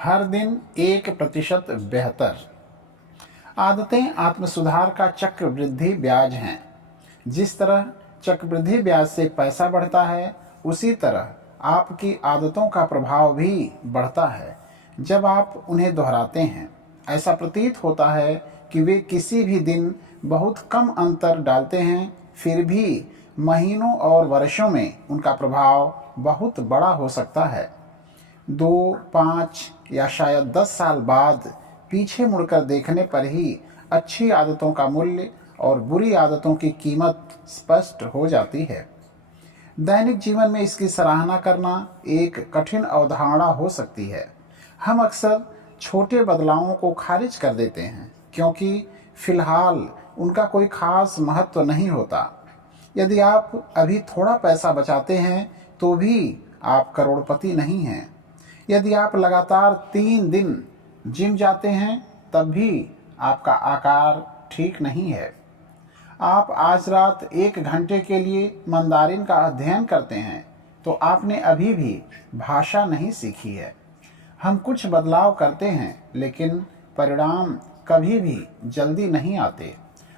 हर दिन 1% बेहतर। आदतें आत्मसुधार का चक्रवृद्धि ब्याज हैं। जिस तरह चक्रवृद्धि ब्याज से पैसा बढ़ता है, उसी तरह आपकी आदतों का प्रभाव भी बढ़ता है जब आप उन्हें दोहराते हैं। ऐसा प्रतीत होता है कि वे किसी भी दिन बहुत कम अंतर डालते हैं, फिर भी महीनों और वर्षों में उनका प्रभाव बहुत बड़ा हो सकता है। 2, 5 या शायद 10 साल बाद पीछे मुड़कर देखने पर ही अच्छी आदतों का मूल्य और बुरी आदतों की कीमत स्पष्ट हो जाती है। दैनिक जीवन में इसकी सराहना करना एक कठिन अवधारणा हो सकती है। हम अक्सर छोटे बदलावों को खारिज कर देते हैं क्योंकि फिलहाल उनका कोई खास महत्व नहीं होता। यदि आप अभी थोड़ा पैसा बचाते हैं तो भी आप करोड़पति नहीं हैं। यदि आप लगातार 3 दिन जिम जाते हैं तब भी आपका आकार ठीक नहीं है। आप आज रात 1 घंटे के लिए मंदारिन का अध्ययन करते हैं तो आपने अभी भी भाषा नहीं सीखी है। हम कुछ बदलाव करते हैं लेकिन परिणाम कभी भी जल्दी नहीं आते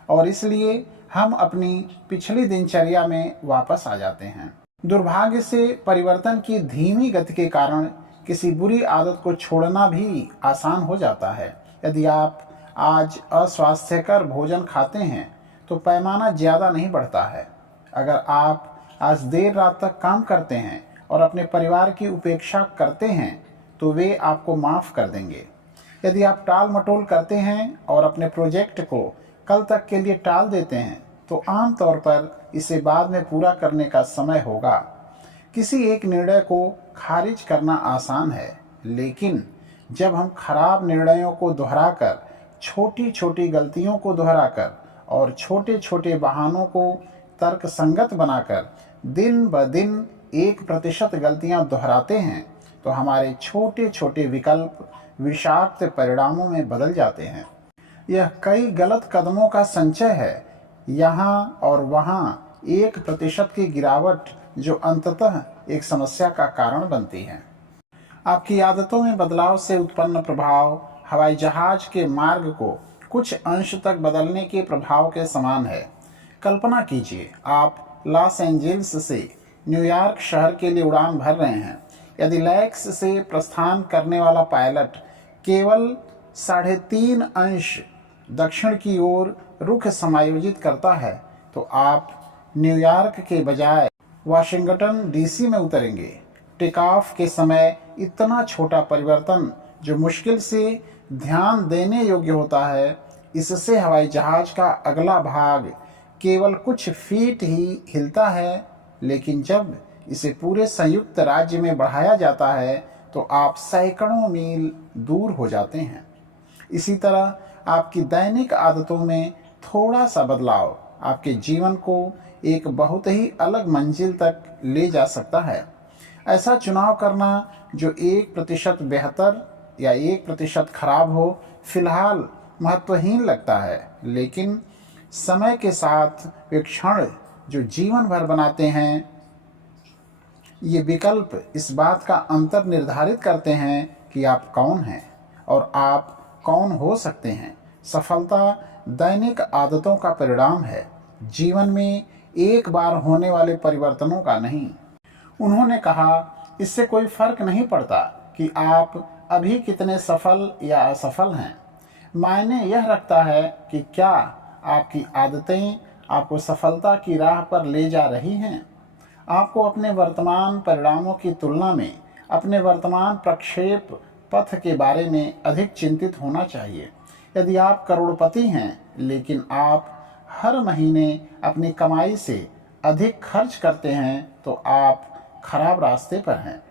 और इसलिए हम अपनी पिछली दिनचर्या में वापस आ जाते हैं। दुर्भाग्य से परिवर्तन की धीमी गति के कारण किसी बुरी आदत को छोड़ना भी आसान हो जाता है। यदि आप आज अस्वास्थ्यकर भोजन खाते हैं तो पैमाना ज़्यादा नहीं बढ़ता है। अगर आप आज देर रात तक काम करते हैं और अपने परिवार की उपेक्षा करते हैं तो वे आपको माफ़ कर देंगे। यदि आप टाल मटोल करते हैं और अपने प्रोजेक्ट को कल तक के लिए टाल देते हैं तो आम तौर पर इसे बाद में पूरा करने का समय होगा। किसी एक निर्णय को खारिज करना आसान है, लेकिन जब हम खराब निर्णयों को दोहराकर, छोटी छोटी गलतियों को दोहराकर और छोटे छोटे बहानों को तर्कसंगत बनाकर दिन ब दिन 1% गलतियां दोहराते हैं तो हमारे छोटे छोटे विकल्प विषाक्त परिणामों में बदल जाते हैं। यह कई गलत कदमों का संचय है, यहाँ और वहाँ 1% की गिरावट जो अंततः एक समस्या का कारण बनती है। आपकी आदतों में बदलाव से उत्पन्न प्रभाव हवाई जहाज के मार्ग को कुछ अंश तक बदलने के प्रभाव के समान है। कल्पना कीजिए, आप लॉस एंजल्स से न्यूयॉर्क शहर के लिए उड़ान भर रहे हैं। यदि लैक्स से प्रस्थान करने वाला पायलट केवल 3.5 अंश दक्षिण की ओर रुख समायोजित करता है तो आप न्यूयॉर्क के बजाय वाशिंगटन डीसी में उतरेंगे। टेक ऑफ के समय इतना छोटा परिवर्तन जो मुश्किल से ध्यान देने योग्य होता है, इससे हवाई जहाज का अगला भाग केवल कुछ फीट ही हिलता है, लेकिन जब इसे पूरे संयुक्त राज्य में बढ़ाया जाता है तो आप सैकड़ों मील दूर हो जाते हैं। इसी तरह आपकी दैनिक आदतों में थोड़ा सा बदलाव आपके जीवन को एक बहुत ही अलग मंजिल तक ले जा सकता है। ऐसा चुनाव करना जो 1% बेहतर या 1% खराब हो फिलहाल महत्वहीन लगता है, लेकिन समय के साथ वे क्षण जो जीवन भर बनाते हैं, ये विकल्प इस बात का अंतर निर्धारित करते हैं कि आप कौन हैं और आप कौन हो सकते हैं। सफलता दैनिक आदतों का परिणाम है, जीवन में एक बार होने वाले परिवर्तनों का नहीं। उन्होंने कहा, इससे कोई फर्क नहीं पड़ता कि आप अभी कितने सफल या असफल हैं। मायने यह रखता है कि क्या आपकी आदतें आपको सफलता की राह पर ले जा रही हैं। आपको अपने वर्तमान परिणामों की तुलना में अपने वर्तमान प्रक्षेप पथ के बारे में अधिक चिंतित होना चाहिए। यदि आप करोड़पति हैं लेकिन आप हर महीने अपनी कमाई से अधिक खर्च करते हैं तो आप खराब रास्ते पर हैं।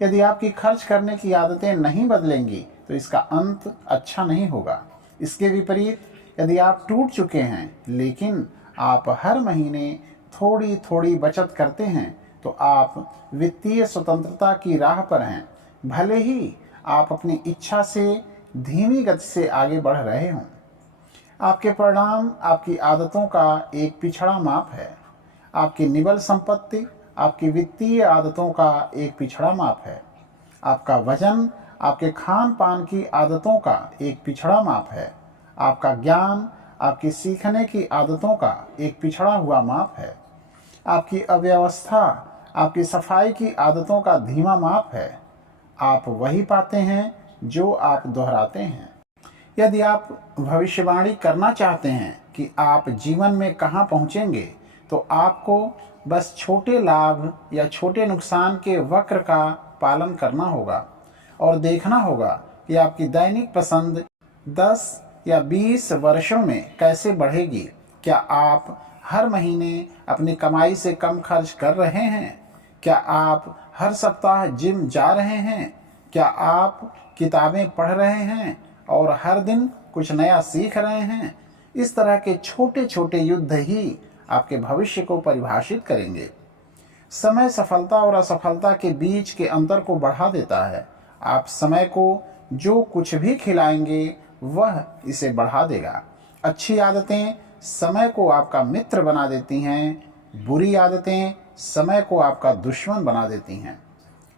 यदि आपकी खर्च करने की आदतें नहीं बदलेंगी तो इसका अंत अच्छा नहीं होगा। इसके विपरीत, यदि आप टूट चुके हैं लेकिन आप हर महीने थोड़ी थोड़ी बचत करते हैं तो आप वित्तीय स्वतंत्रता की राह पर हैं, भले ही आप अपनी इच्छा से धीमी गति से आगे बढ़ रहे हों। आपके परिणाम आपकी आदतों का एक पिछड़ा माप है। आपकी निबल संपत्ति आपकी वित्तीय आदतों का एक पिछड़ा माप है। आपका वजन आपके खान पान की आदतों का एक पिछड़ा माप है। आपका ज्ञान आपकी सीखने की आदतों का एक पिछड़ा हुआ माप है। आपकी अव्यवस्था आपकी सफाई की आदतों का धीमा माप है। आप वही पाते हैं जो आप दोहराते हैं। यदि आप भविष्यवाणी करना चाहते हैं कि आप जीवन में कहाँ पहुँचेंगे, तो आपको बस छोटे लाभ या छोटे नुकसान के वक्र का पालन करना होगा और देखना होगा कि आपकी दैनिक पसंद 10 या 20 वर्षों में कैसे बढ़ेगी। क्या आप हर महीने अपनी कमाई से कम खर्च कर रहे हैं? क्या आप हर सप्ताह जिम जा रहे हैं? क्या आप किताबें पढ़ रहे हैं और हर दिन कुछ नया सीख रहे हैं? इस तरह के छोटे छोटे युद्ध ही आपके भविष्य को परिभाषित करेंगे। समय सफलता और असफलता के बीच के अंतर को बढ़ा देता है। आप समय को जो कुछ भी खिलाएंगे वह इसे बढ़ा देगा। अच्छी आदतें समय को आपका मित्र बना देती हैं, बुरी आदतें समय को आपका दुश्मन बना देती हैं।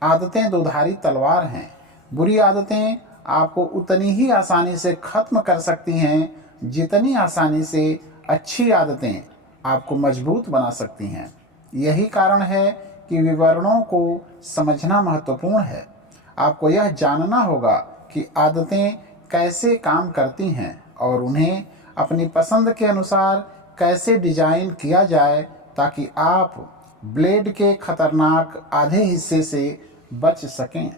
आदतें दोधारी तलवार हैं। बुरी आदतें आपको उतनी ही आसानी से खत्म कर सकती हैं जितनी आसानी से अच्छी आदतें आपको मजबूत बना सकती हैं। यही कारण है कि विवरणों को समझना महत्वपूर्ण है। आपको यह जानना होगा कि आदतें कैसे काम करती हैं और उन्हें अपनी पसंद के अनुसार कैसे डिजाइन किया जाए ताकि आप ब्लेड के खतरनाक आधे हिस्से से बच सकें।